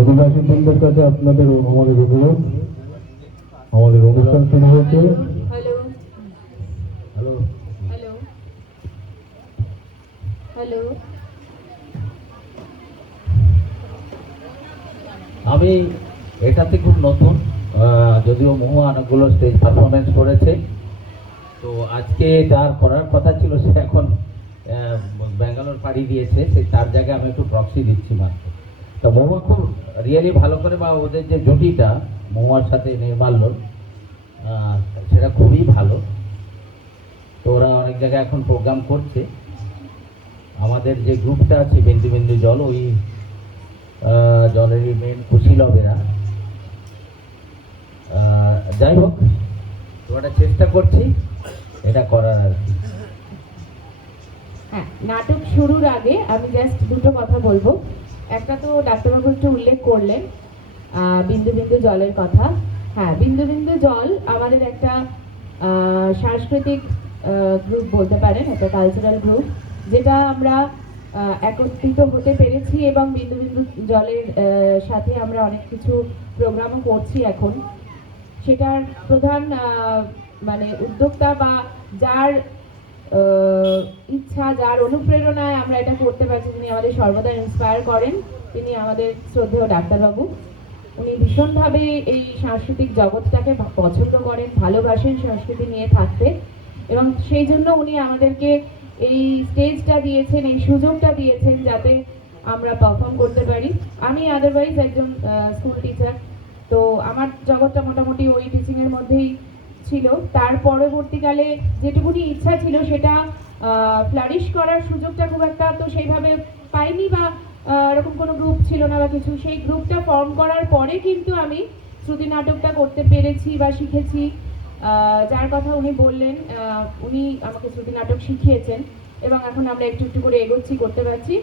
অধিবাসীবৃন্দের কাছে আপনাদের আমাদের অনুরোধ। আমাদের অনুষ্ঠান শুরু হয়েছে। হ্যালো। হ্যালো। আমি এটাতে খুব নতুন যদিও মহু অনেকগুলো স্টেজ পারফরমেন্স করেছে। তো আজকে যার করার কথা ছিল সে এখন ব্যাঙ্গালোর পাড়ি দিয়েছে। সে তার জায়গায় আমি একটু প্রক্সি দিচ্ছি মাত্র। তো মহুয়া খুব রিয়েলি ভালো করে বা ওদের যে জুটিটা মহুয়ার সাথে নির্মাল্যর আহ, সেটা খুবই ভালো। তো ওরা অনেক জায়গায় এখন প্রোগ্রাম করছে। আমাদের যে গ্রুপটা আছে বিন্দু বিন্দু জল ওই জলেরই মেন কুশীলবেরা। যাই হোক তো ওটা চেষ্টা করছি এটা করার আর কি। হ্যাঁ নাটক শুরুর আগে আমি জাস্ট দুটো কথা বলব। একটা তো ডাক্তারবাবু একটু উল্লেখ করলেন বিন্দু বিন্দু জলের কথা। হ্যাঁ বিন্দু বিন্দু জল আমাদের একটা সাংস্কৃতিক গ্রুপ বলতে পারেন, একটা কালচারাল গ্রুপ যেটা আমরা একত্রিত হতে পেরেছি এবং বিন্দু বিন্দু জলের সাথে আমরা অনেক কিছু প্রোগ্রামও করছি এখন। সেটার প্রধান মানে উদ্যোক্তা বা যার ইচ্ছা, যার অনুপ্রেরণায় আমরা এটা করতে পারছি তিনি আমাদের সর্বদা ইন্সপায়ার করেন, তিনি আমাদের শ্রদ্ধেয় ডাক্তারবাবু। উনি ভীষণভাবে এই সাংস্কৃতিক জগৎটাকে পছন্দ করেন, ভালোবাসেন সংস্কৃতি নিয়ে থাকতে। এবং সেই জন্য উনি আমাদেরকে এই স্টেজটা দিয়েছেন, এই সুযোগটা দিয়েছেন যাতে আমরা পারফর্ম করতে পারি। আমি আদারওয়াইজ একজন স্কুল টিচার তো আমার জগৎটা মোটামুটি ছিল, তার পরবর্তীকালে যেটুকুনি ইচ্ছা ছিল সেটা ফ্লারিশ করার সুযোগটা খুব একটা তো সেইভাবে পাইনি বা এরকম কোনো গ্রুপ ছিল না বা কিছু। সেই গ্রুপটা ফর্ম করার পরে কিন্তু আমি শ্রুতি নাটকটা করতে পেরেছি বা শিখেছি। যার কথা উনি বললেন উনি আমাকে শ্রুতি নাটক শিখিয়েছেন এবং এখন আমরা একটু একটু করে এগোচ্ছি, করতে পারছি।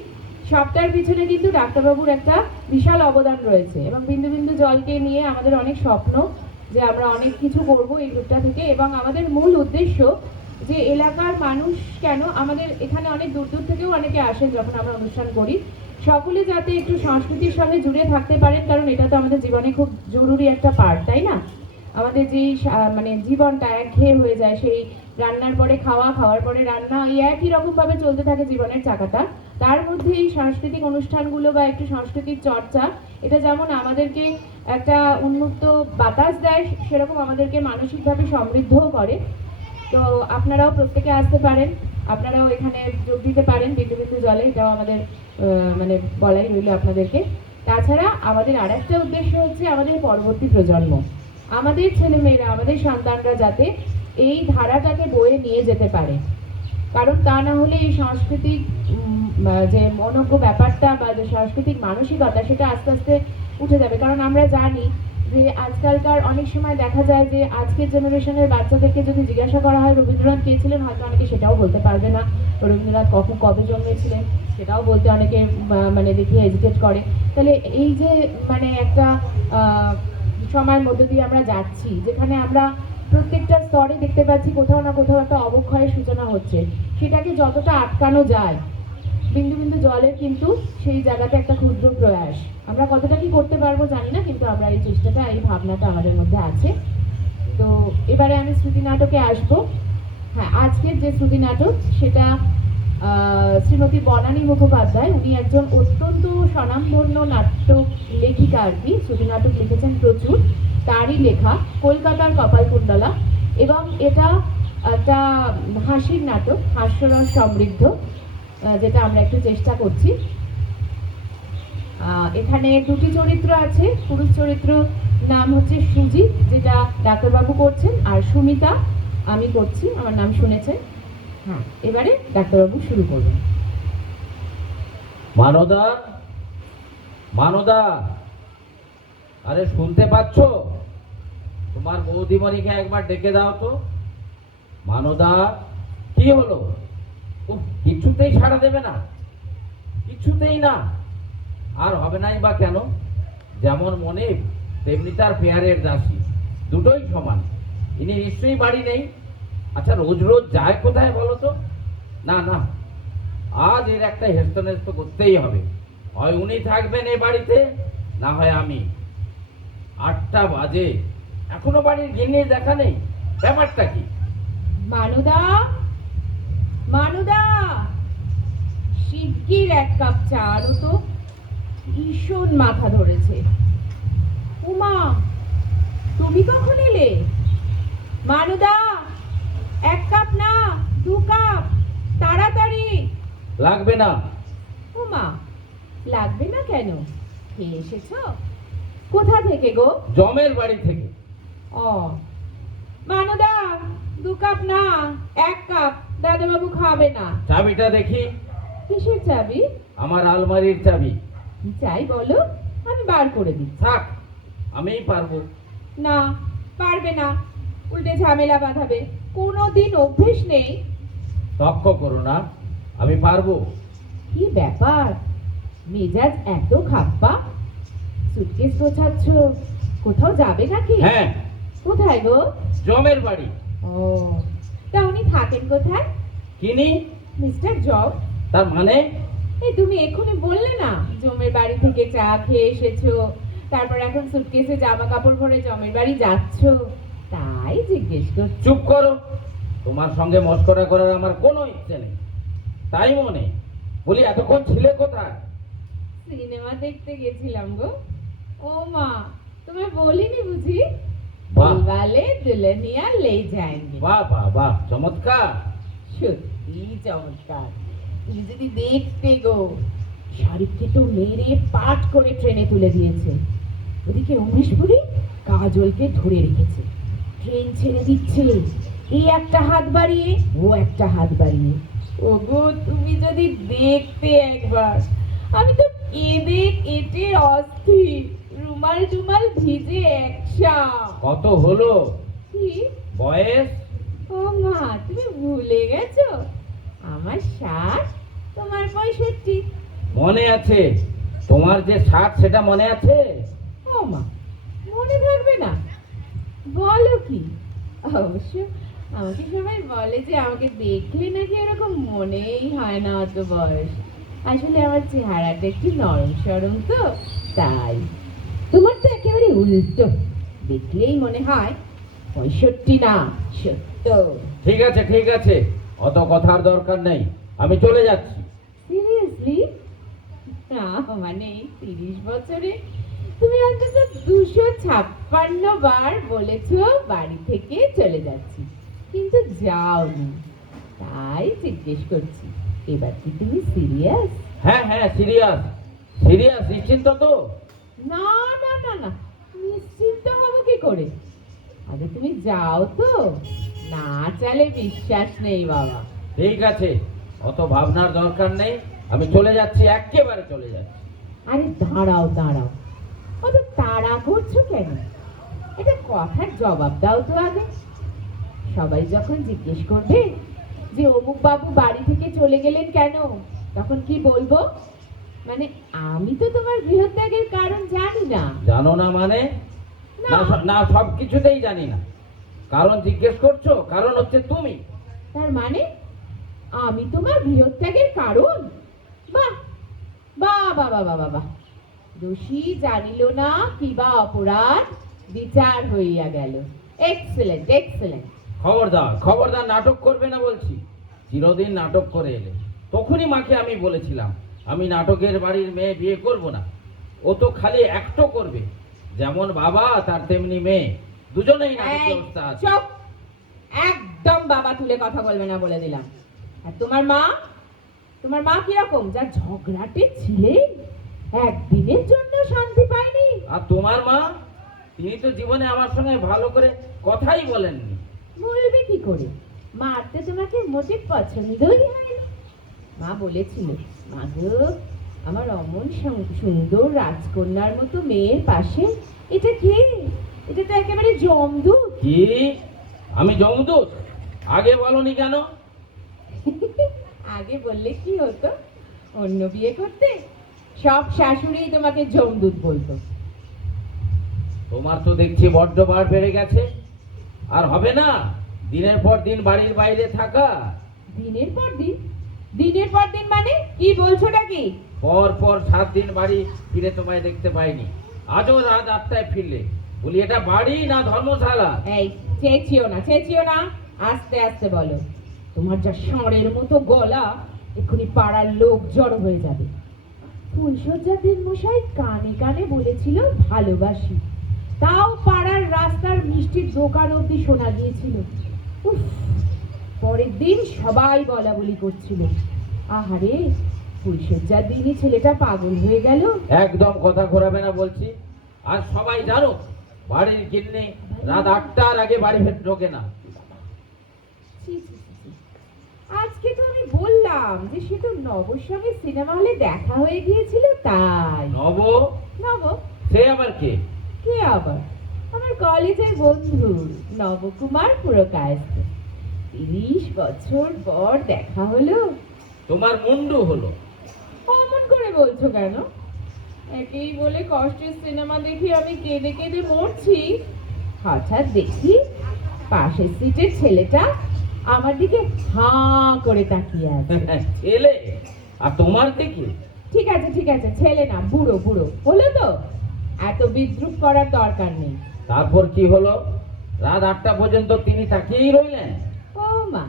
সবটার পিছনে কিন্তু ডাক্তারবাবুর একটা বিশাল অবদান রয়েছে এবং বিন্দু বিন্দু জলকে নিয়ে আমাদের অনেক স্বপ্ন। যে আমরা অনেক কিছু করব এই গ্রুপটা থেকে। এবং আমাদের মূল উদ্দেশ্য যে এলাকার মানুষ কেন আমাদের এখানে অনেক দূর দূর থেকেও অনেকে আসেন যখন আমরা অনুষ্ঠান করি। সকলে যাতে একটু সংস্কৃতির সঙ্গে জুড়ে থাকতে পারেন, কারণ এটা তো আমাদের জীবনে খুব জরুরি একটা পার্ট তাই না? আমাদের যেই মানে জীবনটা একঘেয়ে হয়ে যায়, সেই রান্নার পরে খাওয়া, খাওয়ার পরে রান্না, এই একই রকমভাবে চলতে থাকে জীবনের চাকাটা। তার মধ্যে এই সাংস্কৃতিক অনুষ্ঠানগুলো বা একটু সাংস্কৃতিক চর্চা, এটা যেমন আমাদেরকে একটা উন্মুক্ত বাতাস দেয়, সেরকম আমাদেরকে মানসিকভাবে সমৃদ্ধও করে। তো আপনারাও প্রত্যেকে আসতে পারেন, আপনারাও এখানে যোগ দিতে পারেন, বিন্দু বিন্দু জলে, এটাও আমাদের মানে বলাই রইল আপনাদেরকে। তাছাড়া আমাদের আর একটা উদ্দেশ্য হচ্ছে আমাদের পরবর্তী প্রজন্ম। আমাদের ছেলেমেয়েরা, আমাদের সন্তানরা যাতে এই ধারাটাকে বয়ে নিয়ে যেতে পারে। কারণ তা না হলে এই সাংস্কৃতিক যে মনজ্ঞ ব্যাপারটা বা যে সাংস্কৃতিক মানসিকতা, সেটা আস্তে আস্তে উঠে যাবে। কারণ আমরা জানি যে আজকালকার অনেক সময় দেখা যায় যে আজকের জেনারেশনের বাচ্চাদেরকে যদি জিজ্ঞাসা করা হয়, রবীন্দ্রনাথ কে ছিলেন? হয়তো অনেকে সেটাও বলতে পারবে না। রবীন্দ্রনাথ কখন কবে জন্মেছিলেন, সেটাও বলতে অনেকে মানে দেখি হেজিটেট করে। তাহলে এই যে মানে একটা সময়ের মধ্যে দিয়ে আমরা যাচ্ছি, যেখানে আমরা প্রত্যেকটা স্তরে দেখতে পাচ্ছি কোথাও না কোথাও একটা অবক্ষয়ের সূচনা হচ্ছে, সেটাকে যতটা আটকানো যায় বিন্দু বিন্দু জলের কিন্তু সেই জায়গাতে একটা ক্ষুদ্র প্রয়াস। আমরা কতটা কি করতে পারব জানি না, কিন্তু আমরা এই চেষ্টাটা, এই ভাবনাটা আমাদের মধ্যে আছে। তো এবারে আমি শ্রুতি নাটকে আসব। হ্যাঁ আজকের যে শ্রুতি নাটক, সেটা শ্রীমতী বনানী মুখোপাধ্যায়, উনি একজন অত্যন্ত স্বনামধন্য নাট্য লেখিকা আর কি। শ্রুতি নাটক লিখেছেন প্রচুর। তারই লেখা, কলকাতার কপালকুণ্ডলা এবং এটা একটা হাসির নাটক, হাস্যরস সমৃদ্ধ। যেটা আমরা একটু চেষ্টা করছি। এখানে দুটি চরিত্র আছে। পুরুষ চরিত্র নাম হচ্ছে সুজিত যেটা ডাক্তারবাবু করছেন আর সুমিতা আমি করছি আমার নাম শুনেছেন। হ্যাঁ এবারে ডাক্তারবাবু শুরু করবেন। মানদা মানদা আরে শুনতে পাচ্ছ? তোমার বৌদিমণিকে একবার ডেকে দাও তো। মানদা কি হলো? উফ, কিছুতেই সাড়া দেবে না। কিছুতেই না। আর হবে নাই বা কেন? যেমন মনে তেমনি তার পেয়ারের দাসী। দুটোই সমান। ইনি নিশ্চয়ই বাড়ি নেই। আচ্ছা রোজ রোজ যায় কোথায় বলো তো? না না। আজ এর একটা হেস্তনেস্ত করতেই হবে। হয় উনি থাকবেন এ বাড়িতে না হয় আমি। আটটা বাজে। এখনও বাড়ির গিন্নির দেখা নেই? ব্যাপারটা কি? মানুদা মানুদা শিগগির এক কাপ চা আনো তো। ভীষণ মাথা ধরেছে। উমা তুমি কখন এলে? মানুদা এক কাপ না দু কাপ তাড়াতাড়ি। লাগবে না। উমা লাগবে না কেন? খেয়ে এসেছ? কোথা থেকে গো? জমের বাড়ি থেকে। ও মানুদা দু কাপ না এক কাপ। দাদাবাবু খাবে না। চাবিটা দেখি। কিসের চাবি? আমার আলমারির চাবি। কি চাই বলো আমি বার করে দিই। থাক আমিই পারব। না পারবে না। উল্টে ঝামেলা বাঁধাবে। কোনোদিন অভ্যেস নেই। তক্ক করো না আমি পারব। কি ব্যাপার? মেজাজ এত খাপ্পা সুটকেস গোছাচ্ছ কোথাও যাবে নাকি? হ্যাঁ। কোথায় গো? জমের বাড়ি। ও তা উনি থাকেন কোথায়? কিনি? Mister job. তার মানে? এই তুমি এক্ষুনি বললে না জমের বাড়ি থেকে চা খেয়ে এসেছ তারপর এখন সুটকেসে জামা কাপড় ভরে জমের বাড়ি যাচ্ছো। তাই জিজ্ঞেস করছি। চুপ করো। তোমার সঙ্গে মস্করা করার আমার কোনো ইচ্ছে নেই। তাই মনে বলি এতক্ষণ ছিলে কোথায়? সিনেমা দেখতে গেছিলাম গো। ও মা তোমায় বলিনি বুঝি? বাহ। দিলওয়ালে দুলহনিয়া লে যাएंगे বাহ বাহ বাহ চমৎকার। সত্যি চমৎকার। তুমি যদি দেখতে গো শাড়িকে তো মেরে পাট করে ট্রেনে তুলে দিয়েছে। ওদিকে উমেশ পুরী কাজলকে ধরে রেখেছে। ট্রেন ছেড়ে দিচ্ছে। এই একটা হাত বাড়িয়ে ও একটা হাত বাড়িয়ে। ওগো তুমি যদি দেখতে একবার আমি তো কেঁদে কেটে অস্থির। রুমাল টুমাল ভিজে একসা কত হলো? কি? বয়স? ও মা তুমি ভুলে গেছো? আমার ষাট তোমার পঁয়ষট্টি। মনে আছে? তোমার যে শার্ট সেটা মনে আছে? ও মা মনে থাকবে না। বলো কি? অবশ্য আমাকে সবাই বলে যে আমাকে দেখলে নাকি এরকম মনেই হয় না অত বয়স। আসলে আমার চেহারাটা একটু নরম সরম তো তাই। তোমার তো একেবারে উল্টো। দেখলেই মনে হয় পঁয়ষট্টি না সত্তর। ঠিক আছে ঠিক আছে। অত কথার দরকার নেই। আমি চলে যাচ্ছি। সিরিয়াসলি না মানে তিরিশ বছরে? তুমি অন্তত দুশো ছাপ্পান্ন বার বলেছ বাড়ি থেকে চলে যাচ্ছি। কিন্তু যাওনি। তাই জিজ্ঞেস করছি এবার কি তুমি সিরিয়াস হ্যাঁ হ্যাঁ সিরিয়াস সিরিয়াস নিশ্চিন্ত তো? না না না না। নিশ্চিন্ত হব কি করে? আগে তুমি যাও তো। না চালে বিশ্বাস নেই বাবা। ঠিক আছে অত ভাবনার দরকার নেই। আমি চলে যাচ্ছি একেবারে চলে যাচ্ছি। আরে দাঁড়াও দাঁড়াও। অত তাড়া করছ কেন? এটা কথার জবাব দাও তো আগে। সবাই যখন জিজ্ঞেস করবে যে অমুক বাবু বাড়ি থেকে চলে গেলেন কেন তখন কি বলব? মানে আমি তো তোমার গৃহত্যাগের কারণ জানি না। জানো না মানে? না। না সব কিছুতেই জানি না। কারণ জিজ্ঞেস করছ কারণ হচ্ছে তুমি। তার মানে আমি তোমার গৃহত্যাগের কারণ? বাহ! বাহ বাহ বাহ বাহ দোষী জানিল না কিবা অপরাধ? বিচার হইয়া গেল। এক্সেলেন্ট এক্সেলেন্ট খবরদার খবরদার নাটক করবে না বলছি। চিরদিন নাটক করে এলে। তখনই মাকে আমি বলেছিলাম আমি নাটকের বাড়ির মেয়ে বিয়ে করব না। ও তো খালি একটো করবে। যেমন বাবা তার তেমনি মেয়ে। দুজনেই নাটক ব্যবস্থা আছে। চুপ! একদম বাবা তুলে কথা বলবে না বলে দিলাম। আর তোমার মা? তোমার মা কীরকম? যা ঝগড়াটে ছিলেন একদিনের জন্য শান্তি পায়নি। আর তোমার মা? তিনি তো জীবনে আমার সঙ্গে ভালো করে কথাই বলেননি। বলবে কি করে? মারতে তোমাকে মোটে পছন্দই হয় না মা বলেছিল মা গো আমার অমন সুন্দর রাজকন্যার মতো মেয়ের পাশে এটা কে? এটা তো একেবারে জমদূত কি? আমি জমদূত আগে বলনি কেন? আগে বললে কি হতো? অন্য বিয়ে করতে সব শাশুড়ি তোমাকে জমদূত বলতো। তোমার তো দেখছি বড্ড বার বেড়ে গেছে। আর হবে না? দিনের পর দিন বাড়ির বাইরে থাকা। দিনের পর দিন? দিনের পর দিন মানে? কি বলছোটা কি? পর পর সাত দিন বাড়ি ফিরে তোমায় দেখতে পাইনি। আজও রাত আটটায় ফিরলে। বলি এটা বাড়ি না ধর্মশালা? এই চেঁচিও না চেঁচিও না। আস্তে আস্তে বলো। তোমার যা ষাঁড়ের মতো গলা এক্ষুনি পাড়ার লোক জড়ো হয়ে যাবে। ফুলসজ্জা দিন মশাই কানে কানে বলেছিল ভালোবাসি। তাও পাড়ার রাস্তার মিষ্টির দোকান অব্দি শোনা গিয়েছিল। উফ, পরের দিন সবাই বলা বলি করছিল আহারে ফুলসজ্জার দিনই ছেলেটা পাগল হয়ে গেল। একদম কথা ঘোরাবে না বলছি। আর সবাই জানো বাড়ির কিন্নি রাত আটটার আগে বাড়ি ফের ঢোকে না। আজকে তো আমি বললাম যে সে তো নবর সঙ্গে সিনেমা হলে দেখা হয়ে গিয়েছিল তাই। নব? নব? সে আবার কে? কে আবার? আমার কলেজের বন্ধু নবকুমার পুরকায়স্থ। তিরিশ বছর পর দেখা হলো? তোমার মুন্ডু হলো। অমন করে বলছো কেন? একেই বলে কষ্টের সিনেমা দেখি আমি কেঁদে কেঁদে মরছি। হঠাৎ দেখি পাশের সিটের ছেলেটা আমার দিকে হাঁ করে তাকিয়ে আছে। ছেলে? আর তোমার দেখি ঠিক আছে ঠিক আছে ছেলে না বুড়ো বুড়ো। হলো তো? এত বিদ্রুপ করার দরকার নেই। তারপর কি হলো? রাত আটটা পর্যন্ত তিনি তাকিয়েই রইলেন? মা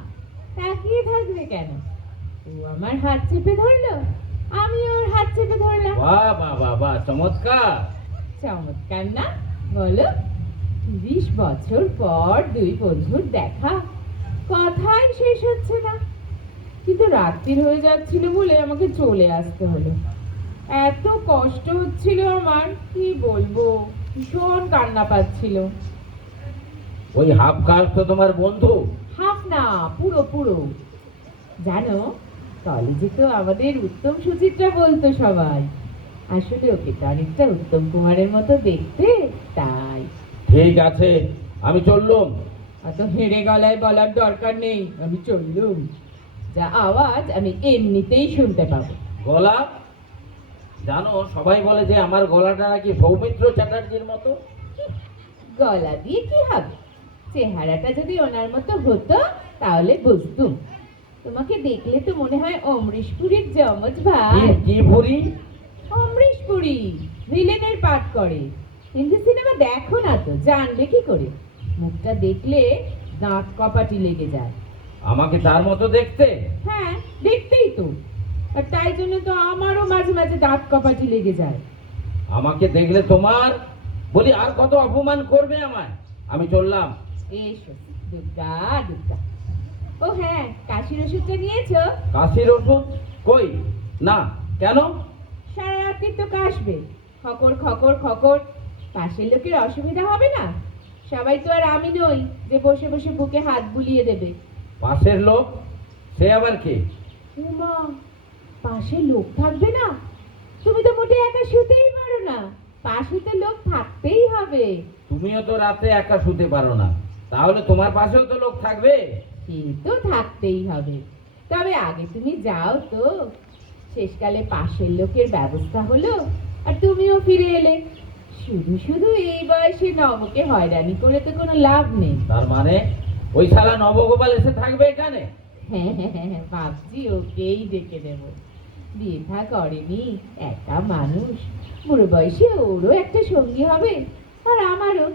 তাকিয়ে থাকবে কেন? ও আমার হাত চেপে ধরলো আমি ওর হাত চেপে ধরলাম। বাহ বাহ বাহ বাহ চমৎকার। চমৎকার না? বলো তিরিশ বছর পর দুই বন্ধুর দেখা। কথাই শেষ হচ্ছে না। কিন্তু রাত্রির হয়ে যাচ্ছিল বলে আমাকে চলে আসতে হলো। এত কষ্ট হচ্ছিল আমার কি বলব? ভীষণ কান্না পাচ্ছিল। ওই হাফ কাস্ট তো তোমার বন্ধু। হাফ না পুরো পুরো। জানো কলেজে তো আমাদের উত্তম সুচিত্রা বলতো সবাই। আসলে ওকে তো অনেকটা উত্তম কুমারের মতো দেখতে তাই। ঠিক আছে আমি চললুম। অত হেঁড়ে গলায় বলার দরকার নেই আমি চললুম। যা আওয়াজ আমি এমনিতেই শুনতে পাবো। গলা? জানো সবাই বলে যে আমার গলাটা নাকি সৌমিত্র চ্যাটার্জির মতো। গলা দিয়ে কি হবে? চেহারাটা যদি ওনার মতো হতো তাহলে বুঝতুম। তোমাকে দেখলে তো মনে হয় অমরিশ পুরীর জমজ ভাই। কি পুরী ভিলেনের পাঠ করে। হিন্দি সিনেমা দেখো না তো জানবে কি করে? মুখটা দেখলে দাঁত কপাটি লেগে যায়। আমাকে তার মতো দেখতে? হ্যাঁ দেখতেই তো। আর তাই জন্য তো আমারও মাঝে মাঝে দাঁত কপাটি লেগে যায়। আমাকে দেখলে তোমার? বলি আর কত অপমান করবে আমায়? আমি চললাম। এসো দুর্গা দুর্গা ও হ্যাঁ কাশির ওষুধটা নিয়েছো? কাশির ওষুধ? কই? না কেন? সারা রাত্রি তো কাশবে। খকর খকর খকর। পাশের লোকের অসুবিধা হবে না? সবাই তো আর আমি নই যে বসে বসে বুকে হাত বুলিয়ে দেবে। পাশের লোক? সে আবার কে? উমা পাশে লোক থাকবে না? তুমি তো মোটে একা শুতেই পারো না। পাশে তো লোক থাকতেই হবে। তুমিও তো রাতে একা শুতে পারো না। তাহলে তোমার পাশেও তো লোক থাকবে। সে তো থাকতেই হবে। তবে আগে তুমি যাও তো। শেষকালে পাশের লোকের ব্যবস্থা হলো আর তুমিও ফিরে এলে। শুধু শুধু এই বয়সে নবকে হয়রানি করে তো কোনো লাভ নেই। তার মানে ওই শালা নবগোপাল এসে থাকবে এখানে? হ্যাঁ হ্যাঁ হ্যাঁ হ্যাঁ, ভাবছি ওকেই ডেকে দেব। থা করেনি একা মানুষ। বুড়ো বয়সে ওরও একটা সঙ্গী হবে আর আমারও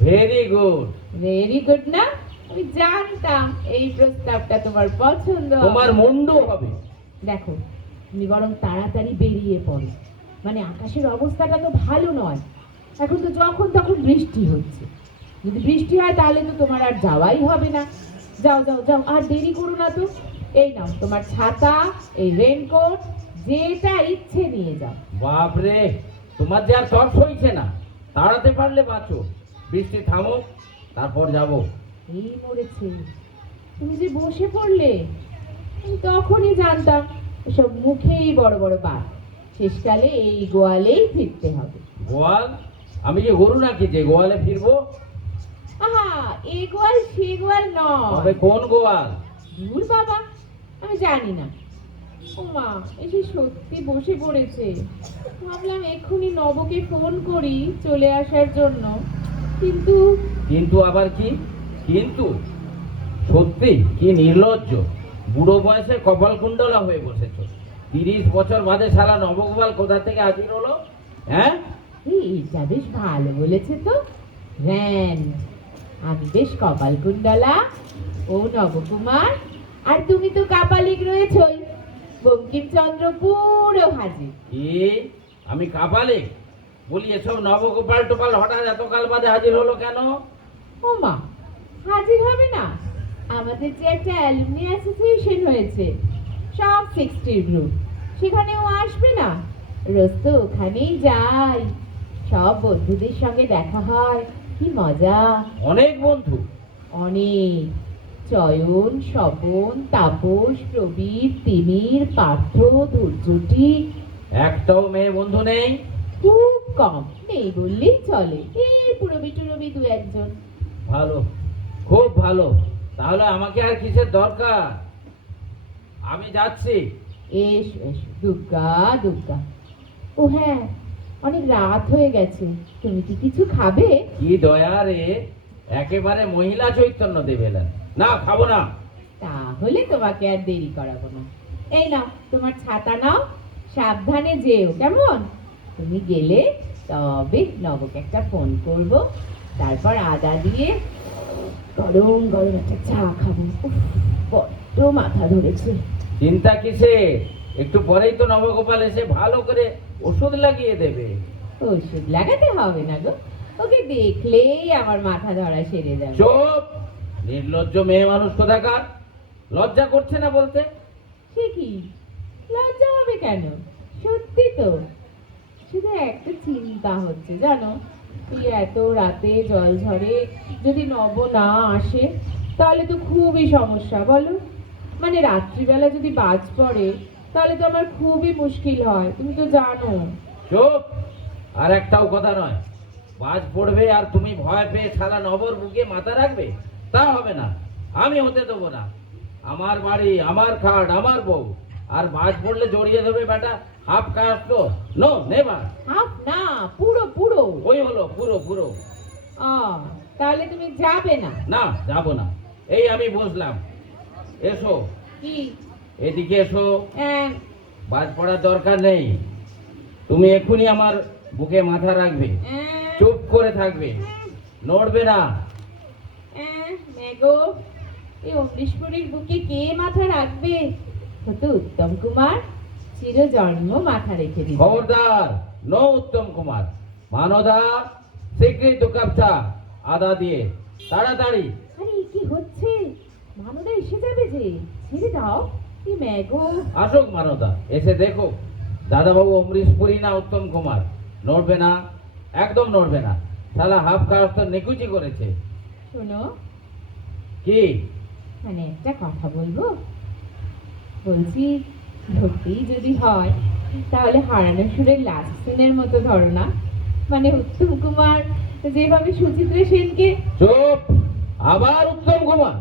ভেরি গুড ভেরি গুড না? আমি জানতাম এই প্রস্তাবটা তোমার পছন্দ। তোমার মুন্ডু হবে। দেখো তুমি বরং তাড়াতাড়ি বেরিয়ে পড়ো। মানে আকাশের অবস্থাটা তো ভালো নয়। এখন তো যখন তখন বৃষ্টি হচ্ছে। যদি বৃষ্টি হয় তাহলে তো তোমার আর যাওয়াই হবে না। যাও যাও যাও আর দেরি করো না তো। এই নাও তোমার ছাতা এই রেনকোট যেটা ইচ্ছে নিয়ে যাও। বাপরে তোমার যে আর তর সইছে না তাড়াতে পারলে বাঁচো। বৃষ্টি থামুক তারপর যাব। এই মরেছে। তুমি যে বসে পড়লে আমি তখনই জানতাম এসব মুখেই বড় বড় বাদ শেষকালে এই গোয়ালেই ফিরতে হবে। গোয়াল? আমি যে গরু নাকি যে গোয়ালে ফিরবো? আহা এ গোয়াল সে গোয়াল তবে নয় কোন গোয়াল? দূর বাবা আমি জানি না। ও মা এসে সত্যি বসে পড়েছে। ভাবলাম এক্ষুনি নবকে ফোন করি চলে আসার জন্য। কিন্তু কিন্তু আবার কি? কিন্তু সত্যি কি নির্লজ্জ? বুড়ো বয়সে কপাল কুণ্ডলা হয়ে বসেছ। তিরিশ বছর বাদে সারা নবগোপাল কোথা থেকে হাজির হলো? হ্যাঁ? এই এটা বেশ ভালো বলেছে তো। র্যান আমি বেশ কপাল কুণ্ডলা। ও নবকুমার আর তুমি তো কাপালিক রয়েছই। বঙ্কিমচন্দ্র পুরো হাজির। কি? আমি কাপালে বলি এসব নবগোপাল টোপাল হঠাৎ এত কাল বাদে হাজির হলো কেন? ও মা হাজির হবে না। আমাদের যে একটা অ্যালুমিনি অ্যাসোসিয়েশন হয়েছে সব সিক্সটির গ্রুপ সেখানেও আসবে না। রোজ তো ওখানেই যাই। সব বন্ধুদের সঙ্গে দেখা হয়। কি মজা। অনেক বন্ধু। অনেক। চয়ন স্বপন তাপস প্রবীর তিমির পার্থ ধৈর্যটি একটাও মেয়ে বন্ধু নেই। খুব কম। নেই বললেই চলে। এই পুরবি টুরবি দু একজন। ভালো খুব ভালো। তাহলে আমাকে আর কিসের দরকার? আমি যাচ্ছি। এসো এসো। দুর্গা দুর্গা। ও হ্যাঁ অনেক রাত হয়ে গেছে। তুমি কি কিছু খাবে? কি দয়া রে একেবারে মহিলা চৈতন্য দেবে না খাব না। তাহলে তোমাকে আর দেরি করাবো না। এই নাও তোমার ছাতা নাও। সাবধানে যেও কেমন? তুমি গেলে তবে নবকে একটা ফোন করব। তারপর আদা দিয়ে গরম গরম একটা চা খাব। বড্ড মাথা ধরেছে। চিন্তা কিসে? একটু পরেই তো নবগোপাল এসে ভালো করে ওষুধ লাগিয়ে দেবে। ওষুধ লাগাতে হবে না গো। ওকে দেখলেই আমার মাথা ধরা সেরে যাবে। চুপ! নির্লজ্জ মেয়ে মানুষ কোথাকার? লজ্জা করছে না বলতে? সে কি? লজ্জা হবে কেন? সত্যি তো। শুধু একটা চিন্তা হচ্ছে, জানো? এই এত রাতে জল ঝরে, যদি নব না আসে, তাহলে তো খুবই সমস্যা, বলো? মানে রাত্রিবেলা যদি বাজ পড়ে, তাহলে তো আমার খুবই মুশকিল হয়, তুমি তো জানো। চুপ! আর একটাও কথা নয়, বাজ পড়বে আর তুমি ভয় পেয়ে সারা নবর বুকে মাথা রাখবে, তা হবে না, আমি হতে দেবো না। আমার বাড়ি, আমার খাট, আমার বউ, আর বাজ পড়লে জড়িয়ে দেবে বেটা। হাফ কাজ তো নো নেবার হাফ না পুরো পুরো ওই হলো পুরো পুরো আ, তাহলে তুমি যাবে না না যাব না এই আমি বসলাম এসো কি এদিকে এসো আহ, বাজ পড়ার দরকার নেই তুমি এক্ষুনি আমার বুকে মাথা রাখবে চুপ করে থাকবে নড়বে না মেগো এই অমৃশপুরীর বুকে কে মাথা রাখবে হতো উত্তম কুমার চির জন্ম মাথা রেখে দিবে খবরদার নো উত্তম কুমার মানদা স্বীকৃত কাপ চা আদা দিয়ে তাড়াতাড়ি। আরে এ কি হচ্ছে? মানদা এসে যাবে যে ছেড়ে দাও। কি ম্যাগো? আসুক মানদা এসে দেখো। দাদাবাবু অমরিশ পুরী না উত্তম কুমার? নড়বে না একদম নড়বে না। শালা হাফ তো নিকুচি করেছে। শোনো। কি? মানে একটা কথা বলব? বলছি ধরতেই যদি হয় তাহলে হারানো সুরের লাস্ট সিনের মতো ধরো না মানে উত্তম কুমার যেভাবে সুচিত্রা সেনকে চুপ! আবার উত্তম কুমার।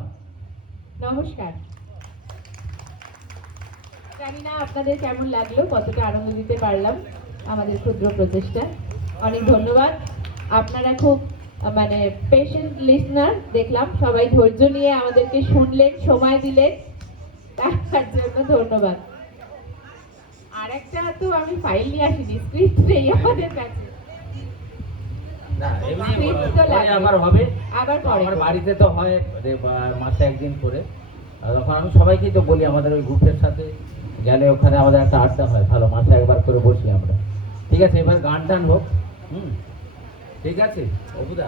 নমস্কার। জানি না আপনাদের কেমন লাগল কতটা আনন্দ দিতে পারলাম আমাদের ক্ষুদ্র প্রচেষ্টা। অনেক ধন্যবাদ। আপনারা খুব মানে পেশেন্ট লিসনার দেখলাম সবাই ধৈর্য নিয়ে আমাদেরকে শুনলেন সময় দিলেন। তার জন্য ধন্যবাদ। আর একটা তো আমি ফাইল নিয়ে আসিনি স্ক্রিপ্ট নেই আমাদের কাছে। না এমনি Script তো পরে লাগবে। আবার হবে। আমার বাড়িতে তো হয় মানে, মাসে একদিন করে। তখন আমি সবাইকেই তো বলি আমাদের ওই গ্রুপের সাথে গেলে ওখানে আমাদের একটা আড্ডা হয় ভালো মাসে একবার করে বসি আমরা। ঠিক আছে এবার গান টান হোক। হুম ঠিক আছে অবুদা।